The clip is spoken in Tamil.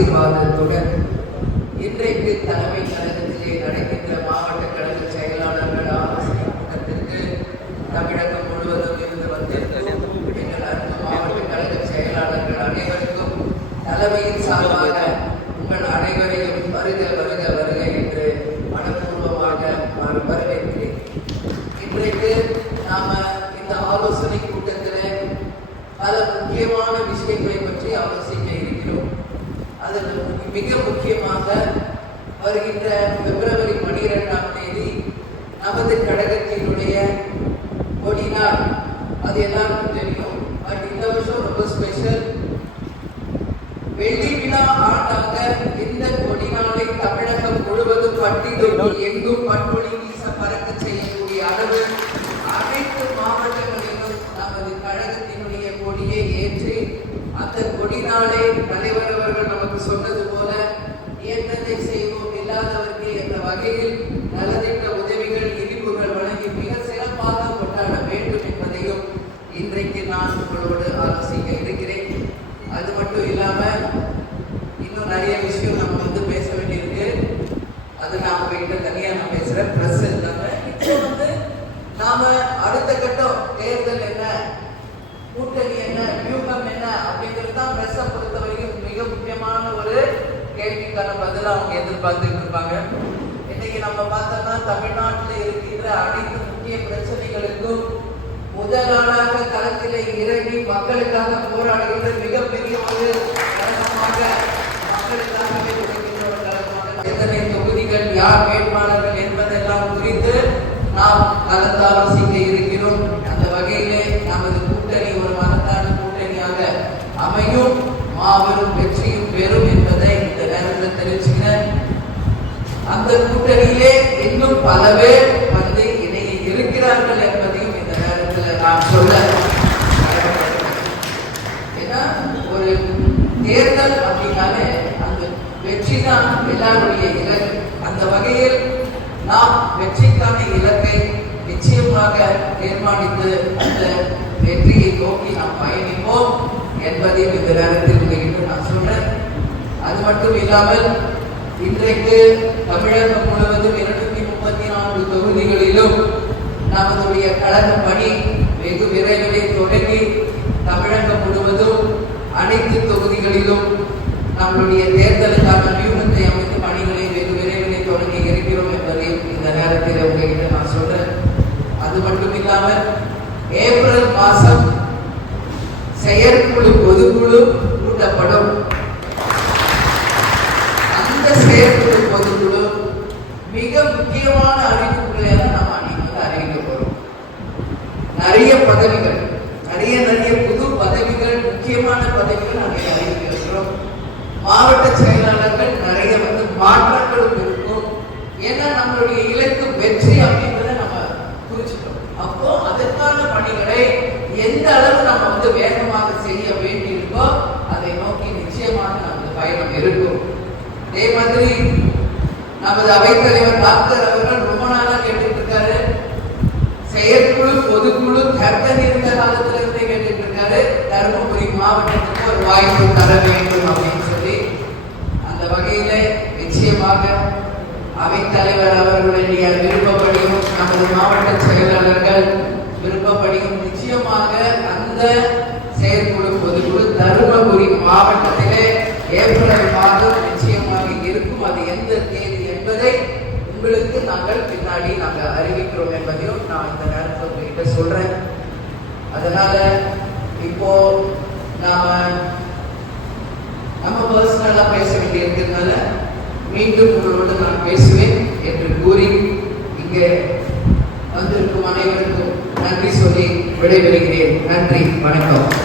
ஆசீர்வாதத்துடன் இன்றைக்கு தலைமை கழகத்திலே நடக்கின்ற மாவட்ட கழக செயலாளர்கள் ஆலோசனை கூட்டத்திற்கு தமிழகம் முழுவதும் இருந்து வந்திருக்கும் எங்கள் அன்பு மாவட்ட கழக செயலாளர்கள் அனைவருக்கும் தலைமையின் சார்பாக உங்கள் அனைவரையும் வருக வருக வருக என்று மனப்பூர்வமாக நான் வரவேற்கிறேன். இன்றைக்கு நாம இந்த ஆலோசனை கூட்டத்தில் பல முக்கியமான விஷயங்களை பற்றி ஆலோசிக்க இருக்கிறோம். அதில் மிக முக்கியமாக வருகின்ற பிப்ரவரி 12ஆம் தேதி நமது கழகத்தினுடைய கொடி நாள். அது எல்லாருக்கும் தெரியும். பட் இந்த வருஷம் ரொம்ப ஸ்பெஷல். வெள்ளி விழா ஆண்டாக இந்த கொடி நாளை தமிழகம் முழுவதும் பட்டியலில் எங்கும் பட்டொளி வீச பறக்க செய்யக்கூடிய அளவு அனைத்து மாவட்டங்களிலும் நமது கழகத்தினுடைய கொடியை ஏற்றி அந்த கொடி நாளை தலைவர் அவர்கள் நமக்கு சொன்னது போல ஏற்றத்தை செய்வோம் இல்லாதவருக்கு என்ற வகையில் நலத்திட்ட உதவிகள் இனிப்புகள் வழங்கி மிக சிறப்பாக கொண்டாட வேண்டும் என்பதையும் இன்றைக்கு நான் உங்களோடு ஆலோசிக்க இருக்கிறேன். அது மட்டும் இல்லாம இன்னும் நிறைய விஷயம் நம்ம பேச வேண்டியிருக்கு. அது நான் உங்ககிட்ட தனியா நான் பேசுறேன். பிரஸ் இல்லாம இப்போ நாம அடுத்த கட்டம் தேர்தல் என்ன, கூட்டணி என்ன, வியூகம் என்ன அப்படிங்கிறது தான் பிரஸ்ஸை பொறுத்த வரைக்கும் மிக முக்கியமான ஒரு கேள்விக்கான பதிலாக அவங்க எதிர்பார்த்துட்டு இருப்பாங்க. இன்னைக்கு நம்ம பார்த்தோம்னா தமிழ்நாட்டில் இருக்கின்ற அனைத்து முக்கிய பிரச்சனைகளுக்கும் முதலாளாக களத்தில் இறங்கி மக்களுக்காக போராடுகின்ற மிகப்பெரிய ஒரு கழகமாக, மக்களுக்காகவே உழைக்கின்ற ஒரு கழகமாக, எத்தனை தொகுதிகள், யார் வேட்பாளர்கள் என்பதெல்லாம் குறித்து நாம் கலந்தாலோசிக்க இருக்கிறோம். அந்த வகையிலே நமது கூட்டணி ஒரு மகத்தான கூட்டணியாக அமையும், மாபெரும் வெற்றியும் பெறும் என்பதை இந்த நேரத்தில் தெரிவிச்சுக்கிறேன். அந்த கூட்டணியிலே இன்னும் பல பேர் இணைய இருக்கிறார்கள் என்பதையும் இந்த நேரத்தில் நான் சொல்ல. ஏன்னா ஒரு தேர்தல் அப்படின்னாலே அந்த வெற்றி தான் எல்லாருடைய இலக்கு. அந்த வகையில் நாம் வெற்றிக்கான இலக்கை நிச்சயமாக தீர்மானித்து அந்த வெற்றியை நோக்கி நாம் பயணிப்போம் என்பதையும் இந்த நேரத்தில் உங்ககிட்ட நான் சொல்றேன். அது மட்டும் இல்லாமல் இன்றைக்கு தமிழகம் முழுவதும் 234 தொகுதிகளிலும் நமதுடைய கழக பணி வெகு விரைவிலே தொடங்கி தமிழகம் முழுவதும் அனைத்து தொகுதிகளிலும் நம்மளுடைய தேர்தலுக்கான வியூகத்தை அமைத்து பணிகளை வெகு விரைவிலே தொடங்கி இருக்கிறோம் என்பதையும் இந்த நேரத்தில் உங்ககிட்ட நான் சொல்றேன். அது மட்டும் இல்லாமல் ஏப்ரல் மாதம் செயற்குழு பொதுக்குழு கூட்டப்படும். அந்த செயற்குழு பொதுக்குழு மிக முக்கியமான அறிவிப்புகளை நம்ம அன்னைக்கு அறிவிக்க போறோம். நிறைய பதவிகள், நிறைய புது பதவிகள், முக்கியமான பதவிகள் அன்னைக்கு அறிவிக்க இருக்கிறோம். மாவட்ட செயலாளர்கள் நிறைய மாற்றங்களும் இருக்கும். ஏன்னா நம்மளுடைய இலக்கு வெற்றி அப்படின்றத நம்ம குறிச்சிட்டோம். அப்போ அதற்கான பணிகளை எந்த அளவு நம்ம வேகமாக செய்ய வேண்டியிருக்கோ அதை நோக்கி நிச்சயமாக நமது பயணம் இருக்கும். அதே மாதிரி நமது அவைத்தலைவர் டாக்டர் அவர்கள் ரொம்ப நாளா கேட்டுட்டு இருக்காரு. செயற்குழு பொதுக்குழு கர்த்தன் இருந்த காலத்துல இருந்தே கேட்டுட்டு இருக்காரு. தருமபுரி மாவட்டத்துக்கு ஒரு வாய்ப்பு தர வேண்டும் அப்படின்னு சொல்லி, அந்த வகையில நிச்சயமாக அவைத்தலைவர் அவர்களுடைய விருப்பப்படியும் நமது மாவட்ட செயலாளர்கள் விருப்பப்படியும் நிச்சயமாக அந்த செயற்குழு பொதுக்குழு தருமபுரி மாவட்டத்திலே ஏப்ரல் மாதம் நிச்சயமாக இருக்கும். அது எந்த தேதி என்பதை உங்களுக்கு நாங்கள் பின்னாடி அறிவிக்கிறோம் என்பதையும் நான் இந்த நேரத்தில் உங்ககிட்ட சொல்றேன். அதனால இப்போ நம்ம பர்சனலா பேச வேண்டி இருக்கிறதுனால மீண்டும் உங்களோடு நான் பேசுவேன் என்று கூறி இங்கே வந்திருக்கும் அனைவருக்கும் நன்றி சொல்லி விடைபெறுகிறேன். நன்றி, வணக்கம்.